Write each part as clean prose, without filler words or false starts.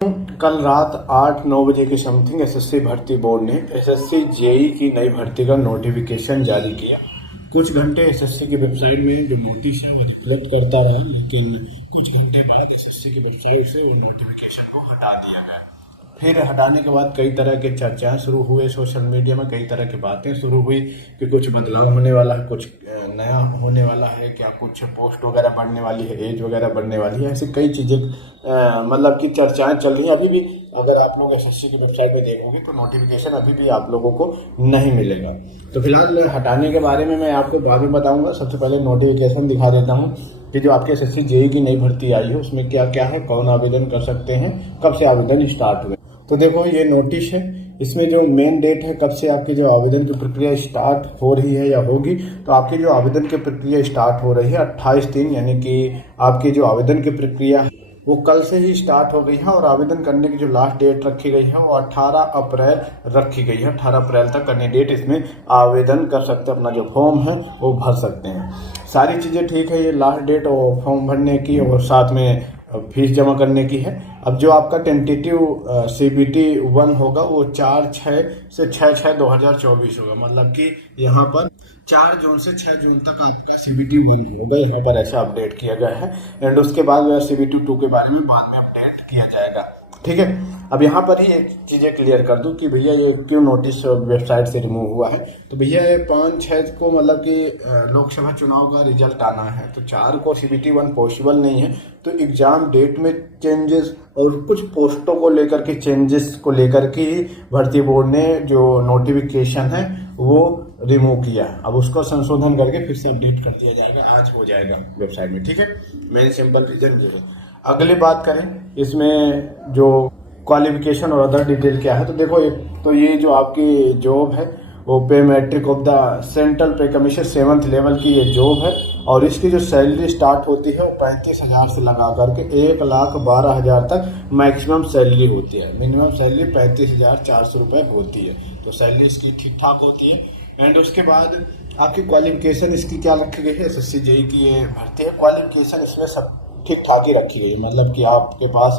कल रात 8-9 बजे के समथिंग एसएससी भर्ती बोर्ड ने एसएससी जेई की नई भर्ती का नोटिफिकेशन जारी किया। कुछ घंटे एसएससी की वेबसाइट में जो नोटिस है वो रिफ्लेक्ट करता रहा, लेकिन कुछ घंटे बाद एसएससी की वेबसाइट से वो नोटिफिकेशन को हटा दिया गया। फिर हटाने के बाद कई तरह के चर्चाएं शुरू हुए, सोशल मीडिया में कई तरह की बातें शुरू हुई कि कुछ बदलाव होने वाला है, कुछ नया होने वाला है, क्या कुछ पोस्ट वगैरह बढ़ने वाली है, एज वगैरह बढ़ने वाली है, ऐसी कई चीज़ें मतलब कि चर्चाएं चल रही हैं। अभी भी अगर आप लोग एसएससी की वेबसाइट में देखोगे तो नोटिफिकेशन अभी भी आप लोगों को नहीं मिलेगा। तो फिलहाल हटाने के बारे में मैं आपको बाद में बताऊंगा। सबसे पहले नोटिफिकेशन दिखा देता हूँ कि जो आपके एसएससी जेई की नई भर्ती आई है उसमें क्या क्या है, कौन आवेदन कर सकते हैं, कब से आवेदन स्टार्ट हुए। तो देखो ये नोटिस है, इसमें जो मेन डेट है कब से आपकी जो आवेदन की प्रक्रिया स्टार्ट हो रही है या होगी। तो आपकी जो आवेदन की प्रक्रिया स्टार्ट हो रही है 28 दिन, यानी कि आपकी जो आवेदन की प्रक्रिया है वो कल से ही स्टार्ट हो गई है। और आवेदन करने की जो लास्ट डेट रखी गई है वो 18 अप्रैल रखी गई है। 18 अप्रैल तक कैंडिडेट इसमें आवेदन कर सकते हैं, अपना जो फॉर्म है वो भर सकते हैं। सारी चीज़ें ठीक है, ये लास्ट डेट और फॉर्म भरने की और साथ में फीस जमा करने की है। अब जो आपका टेंटेटिव CBT 1 होगा वो 4/6 से 6/6/2024 होगा। मतलब कि यहाँ पर 4 जून से 6 जून तक आपका CBT 1 होगा, यहाँ पर ऐसा अपडेट किया गया है। एंड उसके बाद CBT 2 के बारे में बाद में अपडेट किया जाएगा, ठीक है। अब यहाँ पर ही एक चीज़ें क्लियर कर दूं कि भैया ये क्यों नोटिस वेबसाइट से रिमूव हुआ है। तो भैया ये 5/6 को मतलब कि लोकसभा चुनाव का रिजल्ट आना है, तो 4 को CBT 1 पॉसिबल नहीं है। तो एग्जाम डेट में चेंजेस और कुछ पोस्टों को लेकर के चेंजेस को लेकर के भर्ती बोर्ड ने जो नोटिफिकेशन है वो रिमूव किया है। अब उसको संशोधन करके फिर से अपडेट कर दिया जाएगा, आज हो जाएगा वेबसाइट में, ठीक है। मेन सिंपल रीजन ये है। अगली बात करें इसमें जो क्वालिफिकेशन और अदर डिटेल क्या है। तो देखो तो ये जो आपकी जॉब है वो पे मैट्रिक ऑफ द सेंट्रल पे कमीशन 7th लेवल की ये जॉब है। और इसकी जो सैलरी स्टार्ट होती है वो 35,000 से लगा करके 1,12,000 तक मैक्सिमम सैलरी होती है। मिनिमम सैलरी 35,400 रुपये होती है। तो सैलरी इसकी ठीक ठाक होती है। एंड उसके बाद आपकी क्वालिफिकेशन इसकी क्या रखी गई है, एसएससी जेई की ये भर्ती है, क्वालिफिकेशन इसमें सब ठीक ठाक ही रखी गई है। मतलब कि आपके पास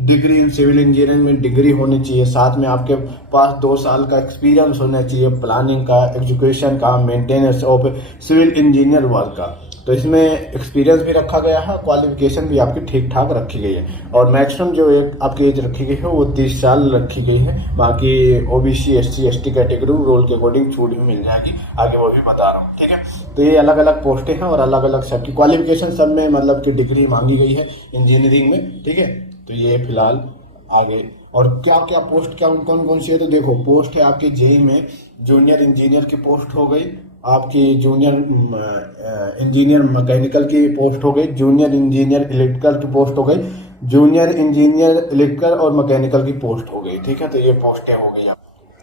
डिग्री इन सिविल इंजीनियरिंग में डिग्री होनी चाहिए, साथ में आपके पास 2 साल का एक्सपीरियंस होना चाहिए प्लानिंग का, एजुकेशन का, maintenance of civil engineer work का। तो इसमें एक्सपीरियंस भी रखा गया है, क्वालिफिकेशन भी आपकी ठीक ठाक रखी गई है। और मैक्सिमम जो एक आपकी एज रखी गई है वो 30 साल रखी गई है। बाकी OBC SC ST category role के अकॉर्डिंग छूट भी मिल जाएगी, आगे वो भी बता रहा हूँ, ठीक है। तो ये अलग अलग पोस्टें हैं और अलग अलग सबकी क्वालिफिकेशन सब में मतलब कि डिग्री मांगी गई है इंजीनियरिंग में, ठीक है। तो ये फिलहाल आगे और क्या क्या पोस्ट क्या कौन कौन सी है। तो देखो पोस्ट है आपकी जेई में जूनियर इंजीनियर की पोस्ट हो गई, आपकी जूनियर इंजीनियर मैकेनिकल की पोस्ट हो गई, जूनियर इंजीनियर इलेक्ट्रिकल की पोस्ट हो गई, जूनियर इंजीनियर इलेक्ट्रिकल और मैकेनिकल की पोस्ट हो गई, ठीक है। तो ये पोस्टें हो गई।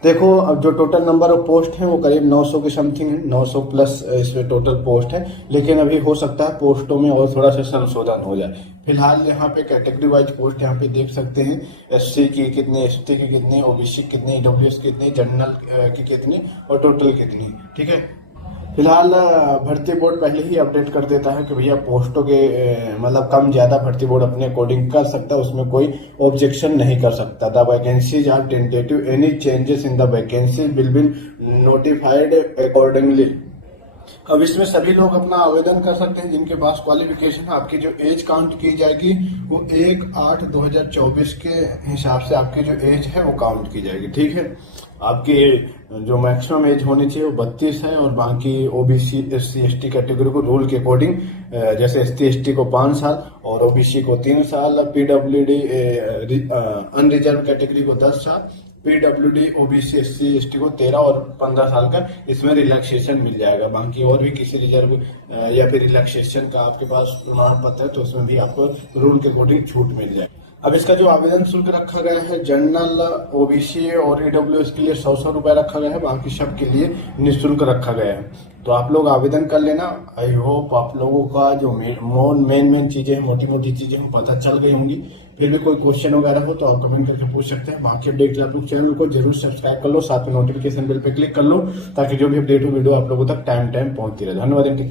देखो अब जो टोटल नंबर ऑफ पोस्ट हैं वो करीब 900 के समथिंग है, 900 प्लस इसमें टोटल पोस्ट है। लेकिन अभी हो सकता है पोस्टों में और थोड़ा सा संशोधन हो जाए। फिलहाल यहाँ पे कैटेगरी वाइज पोस्ट यहाँ पे देख सकते हैं, SC की कितने, ST की कितने, OBC कितने, EWS कितने, जनरल की कितनी और टोटल कितनी, ठीक है। फिलहाल भर्ती बोर्ड पहले ही अपडेट कर देता है कि भैया पोस्टों के मतलब कम ज़्यादा भर्ती बोर्ड अपने अकॉर्डिंग कर सकता है, उसमें कोई ऑब्जेक्शन नहीं कर सकता। The vacancies are tentative, any changes in the vacancy will be notified accordingly. अब इसमें सभी लोग अपना आवेदन कर सकते हैं जिनके पास क्वालिफिकेशन है। आपकी जो एज काउंट की जाएगी वो 1/8/2024 के हिसाब से आपकी जो एज है वो काउंट की जाएगी, ठीक है। आपकी जो मैक्सिमम एज होनी चाहिए वो 32 है। और बाकी OBC SC ST कैटेगरी को रूल के अकॉर्डिंग जैसे SC ST को 5 साल और OBC को 3 साल, PWD अनरिजर्व कैटेगरी को 10 साल, PWD OBC SC ST को 13 और 15 साल का इसमें रिलैक्सेशन मिल जाएगा। बाकी और भी किसी रिजर्व या फिर रिलैक्सेशन का आपके पास प्रमाण पत्र है तो उसमें भी आपको रूल के अकॉर्डिंग छूट मिल जाएगी। अब इसका जो आवेदन शुल्क रखा गया है जनरल OBC और EWS के लिए 100 रुपये रखा गया है, बाकी सब के लिए निःशुल्क रखा गया है। तो आप लोग आवेदन कर लेना। आई होप आप लोगों का जो मेन चीजें मोटी मोटी चीजें पता चल गई होंगी। फिर भी कोई क्वेश्चन वगैरह हो तो आप कमेंट करके पूछ सकते हैं। बाकी अपडेट के लिए आप लोग चैनल को जरूर सब्सक्राइब कर लो, साथ में नोटिफिकेशन बेल पे क्लिक कर लो ताकि जो भी अपडेट हो वीडियो आप लोगों तक टाइम पहुंचती रहे। धन्यवाद।